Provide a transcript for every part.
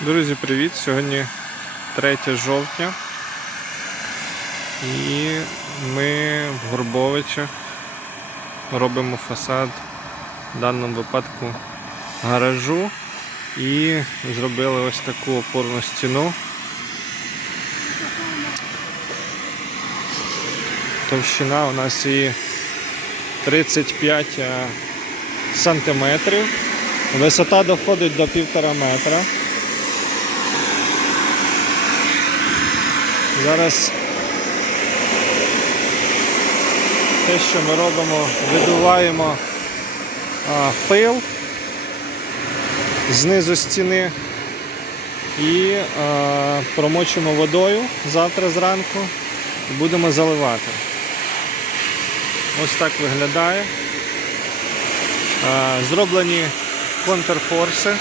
Друзі, привіт! Сьогодні 3 жовтня. І ми в Горбовичах робимо фасад в даному випадку гаражу і зробили ось таку опорну стіну. Товщина у нас і 35 е, сантиметрів. Висота доходить до півтора метра. Зараз те, що ми робимо, видуваємо пил знизу стіни і промочимо водою завтра зранку і будемо заливати. Ось так виглядає. Зроблені контрфорси,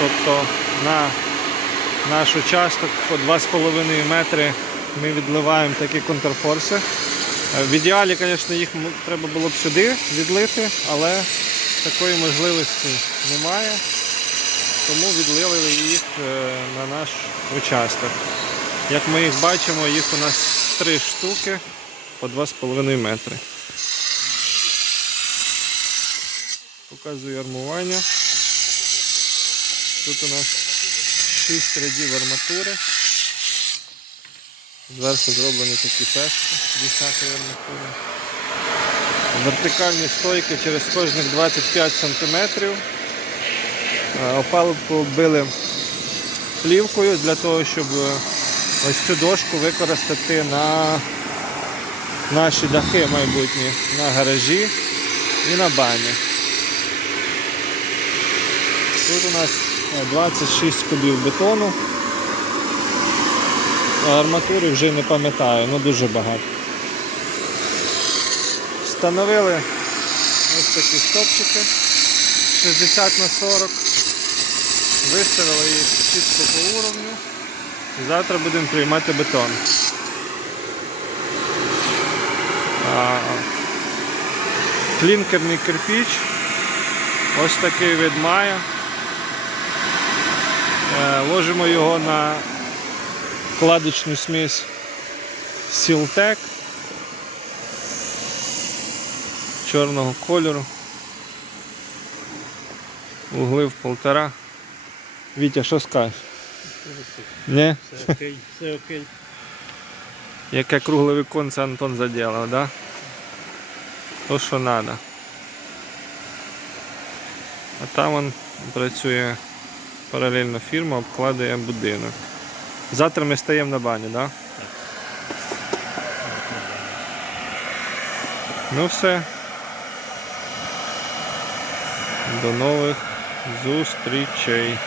тобто на наш участок по 2,5 метри ми відливаємо такі контрфорси. Е, В ідеалі, звісно, їх треба було б сюди відлити, але такої можливості немає. Тому відлили їх е, на наш участок. Як ми їх бачимо, їх у нас три штуки по 2,5 метри. Показую армування. Тут у нас 6 рядів арматури. Зверху зроблені такі пешки 10 арматури. Вертикальні стойки через кожних 25 см. Опалубку оббили плівкою для того, щоб е, ось цю дошку використати на наші дахи майбутні, на гаражі і на бані. Тут у нас е, 26 кубів бетону. Арматури вже не пам'ятаю, ну дуже багато. Встановили ось такі стопчики 60 на 40. Виставили їх чітко по уровню. Завтра будемо приймати бетон. Клінкерний кирпіч. Ось такий від має. Е, Ложимо його на кладочну смесь Сілтек чорного кольору. Угли в полтора. Вітя, що скажеш? Не? Все окей, все окей. Яке кругле віконце Антон заділав, да? То, що треба. А там он працює паралельно фірма, обкладає будинок. Завтра ми стаємо на бані, да? Ну все. До нових зустрічей.